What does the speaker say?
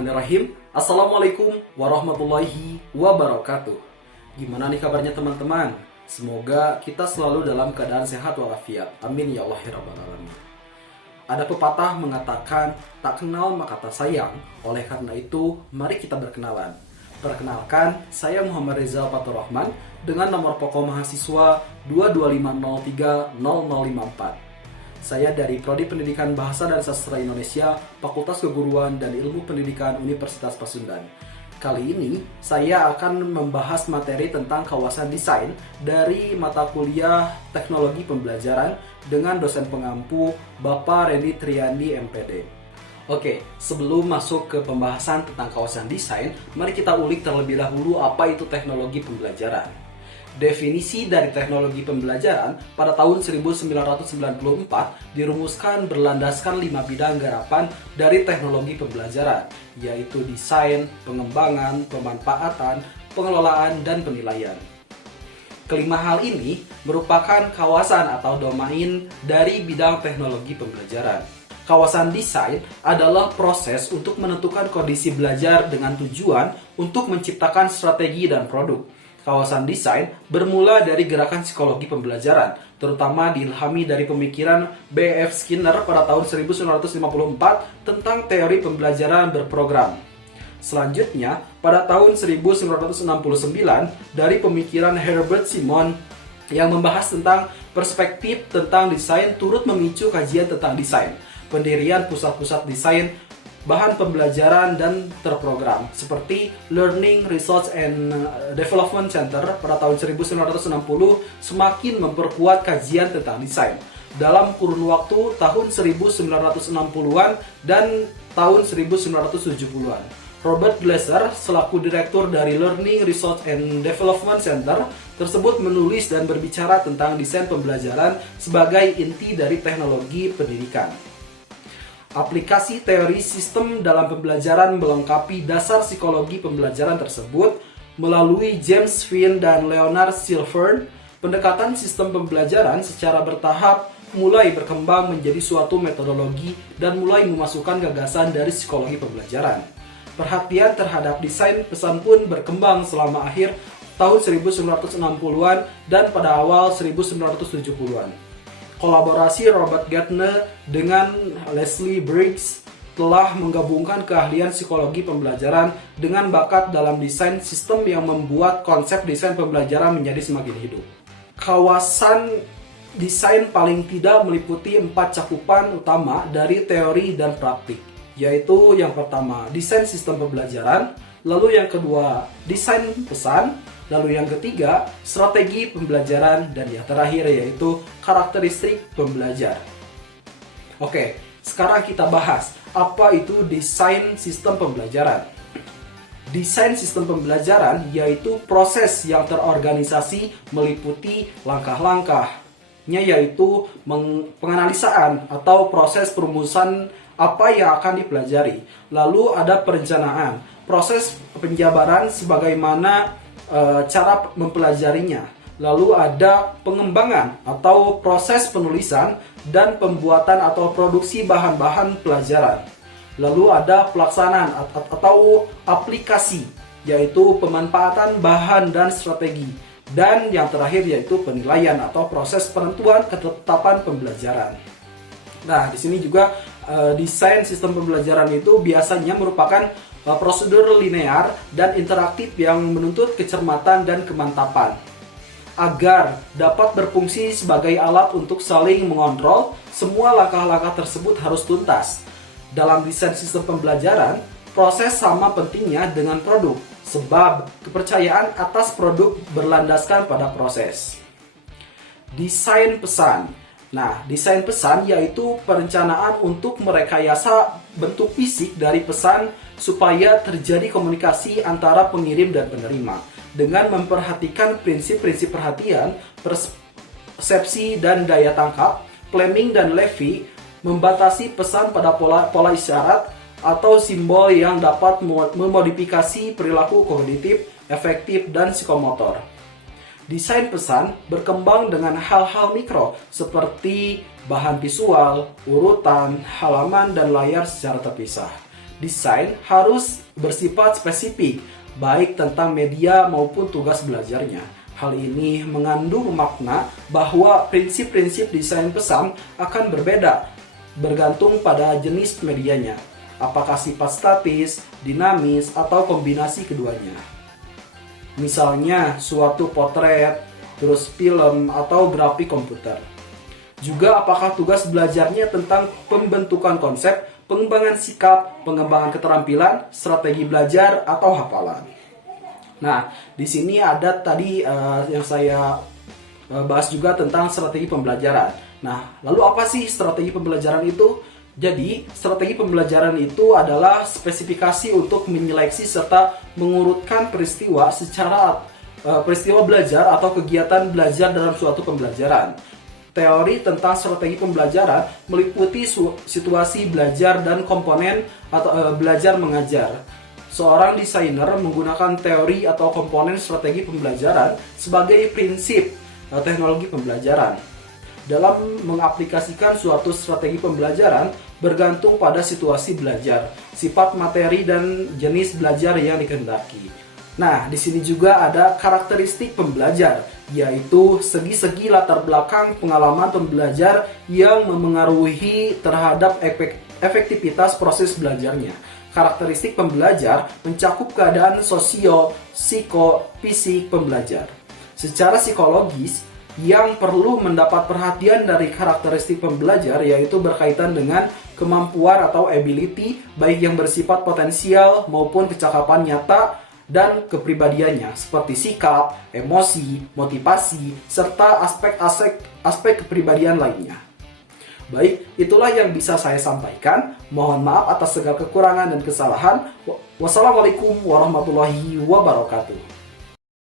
Bismillahirrahmanirrahim. Assalamualaikum warahmatullahi wabarakatuh. Gimana nih kabarnya teman-teman? Semoga kita selalu dalam keadaan sehat walafiat. Amin ya Allah ya Rabbal Alamin. Ada pepatah mengatakan, tak kenal maka tak sayang. Oleh karena itu, mari kita berkenalan. Perkenalkan, saya Muhammad Rizal Fathurrahman dengan nomor pokok mahasiswa 225030054. Saya dari Prodi Pendidikan Bahasa dan Sastra Indonesia, Fakultas Keguruan dan Ilmu Pendidikan Universitas Pasundan. Kali ini, saya akan membahas materi tentang kawasan desain dari mata kuliah Teknologi Pembelajaran dengan dosen pengampu Bapak Reni Triandi MPD. Oke, sebelum masuk ke pembahasan tentang kawasan desain, mari kita ulik terlebih dahulu apa itu teknologi pembelajaran. Definisi dari teknologi pembelajaran pada tahun 1994 dirumuskan berlandaskan 5 bidang garapan dari teknologi pembelajaran, yaitu desain, pengembangan, pemanfaatan, pengelolaan, dan penilaian. Kelima hal ini merupakan kawasan atau domain dari bidang teknologi pembelajaran. Kawasan desain adalah proses untuk menentukan kondisi belajar dengan tujuan untuk menciptakan strategi dan produk. Kawasan desain bermula dari gerakan psikologi pembelajaran, terutama diilhami dari pemikiran B.F. Skinner pada tahun 1954 tentang teori pembelajaran berprogram. Selanjutnya, pada tahun 1969 dari pemikiran Herbert Simon yang membahas tentang perspektif tentang desain turut memicu kajian tentang desain, pendirian pusat-pusat desain, bahan pembelajaran dan terprogram seperti Learning Research and Development Center pada tahun 1960 semakin memperkuat kajian tentang desain. Dalam kurun waktu tahun 1960-an dan tahun 1970-an, Robert Glaser selaku direktur dari Learning Research and Development Center tersebut menulis dan berbicara tentang desain pembelajaran sebagai inti dari teknologi pendidikan. Aplikasi teori sistem dalam pembelajaran melengkapi dasar psikologi pembelajaran tersebut melalui James Finn dan Leonard Silverne. Pendekatan sistem pembelajaran secara bertahap mulai berkembang menjadi suatu metodologi dan mulai memasukkan gagasan dari psikologi pembelajaran. Perhatian terhadap desain pesan pun berkembang selama akhir tahun 1960-an dan pada awal 1970-an. Kolaborasi Robert Gardner dengan Leslie Briggs telah menggabungkan keahlian psikologi pembelajaran dengan bakat dalam desain sistem yang membuat konsep desain pembelajaran menjadi semakin hidup. Kawasan desain paling tidak meliputi 4 cakupan utama dari teori dan praktik, yaitu yang pertama, desain sistem pembelajaran, lalu yang kedua, desain pesan, lalu yang ketiga, strategi pembelajaran, dan yang terakhir yaitu karakteristik pembelajar. Oke, sekarang kita bahas apa itu desain sistem pembelajaran. Desain sistem pembelajaran yaitu proses yang terorganisasi meliputi langkah-langkahnya, yaitu penganalisaan atau proses perumusan apa yang akan dipelajari. Lalu ada perencanaan, proses penjabaran sebagaimana cara mempelajarinya. Lalu ada pengembangan atau proses penulisan dan pembuatan atau produksi bahan-bahan pelajaran. Lalu ada pelaksanaan atau aplikasi, yaitu pemanfaatan bahan dan strategi. Dan yang terakhir yaitu penilaian atau proses penentuan ketetapan pembelajaran. Nah, di sini juga desain sistem pembelajaran itu biasanya merupakan prosedur linear dan interaktif yang menuntut kecermatan dan kemantapan. Agar dapat berfungsi sebagai alat untuk saling mengontrol, semua langkah-langkah tersebut harus tuntas. Dalam desain sistem pembelajaran, proses sama pentingnya dengan produk, sebab kepercayaan atas produk berlandaskan pada proses. Desain pesan. Nah, desain pesan yaitu perencanaan untuk merekayasa bentuk fisik dari pesan supaya terjadi komunikasi antara pengirim dan penerima dengan memperhatikan prinsip-prinsip perhatian, persepsi dan daya tangkap. Fleming dan Levy membatasi pesan pada pola isyarat atau simbol yang dapat memodifikasi perilaku kognitif, efektif, dan psikomotor. Desain pesan berkembang dengan hal-hal mikro seperti bahan visual, urutan, halaman, dan layar secara terpisah. Desain harus bersifat spesifik, baik tentang media maupun tugas belajarnya. Hal ini mengandung makna bahwa prinsip-prinsip desain pesan akan berbeda, bergantung pada jenis medianya. Apakah sifat statis, dinamis, atau kombinasi keduanya. Misalnya suatu potret, terus film, atau grafik komputer. Juga apakah tugas belajarnya tentang pembentukan konsep, pengembangan sikap, pengembangan keterampilan, strategi belajar, atau hafalan. Nah, di sini ada tadi yang saya bahas juga tentang strategi pembelajaran. Nah, lalu apa sih strategi pembelajaran itu? Jadi, strategi pembelajaran itu adalah spesifikasi untuk menyeleksi serta mengurutkan peristiwa secara peristiwa belajar atau kegiatan belajar dalam suatu pembelajaran. Teori tentang strategi pembelajaran meliputi situasi belajar dan komponen atau belajar mengajar. Seorang desainer menggunakan teori atau komponen strategi pembelajaran sebagai prinsip teknologi pembelajaran. Dalam mengaplikasikan suatu strategi pembelajaran bergantung pada situasi belajar, sifat materi dan jenis belajar yang dikehendaki. Nah, di sini juga ada karakteristik pembelajar, yaitu segi-segi latar belakang pengalaman pembelajar yang memengaruhi terhadap efektivitas proses belajarnya. Karakteristik pembelajar mencakup keadaan sosio, psiko-fisik pembelajar. Secara psikologis, yang perlu mendapat perhatian dari karakteristik pembelajar yaitu berkaitan dengan kemampuan atau ability, baik yang bersifat potensial maupun kecakapan nyata, dan kepribadiannya seperti sikap, emosi, motivasi, serta aspek kepribadian lainnya. Baik, itulah yang bisa saya sampaikan. Mohon maaf atas segala kekurangan dan kesalahan. Wassalamualaikum warahmatullahi wabarakatuh.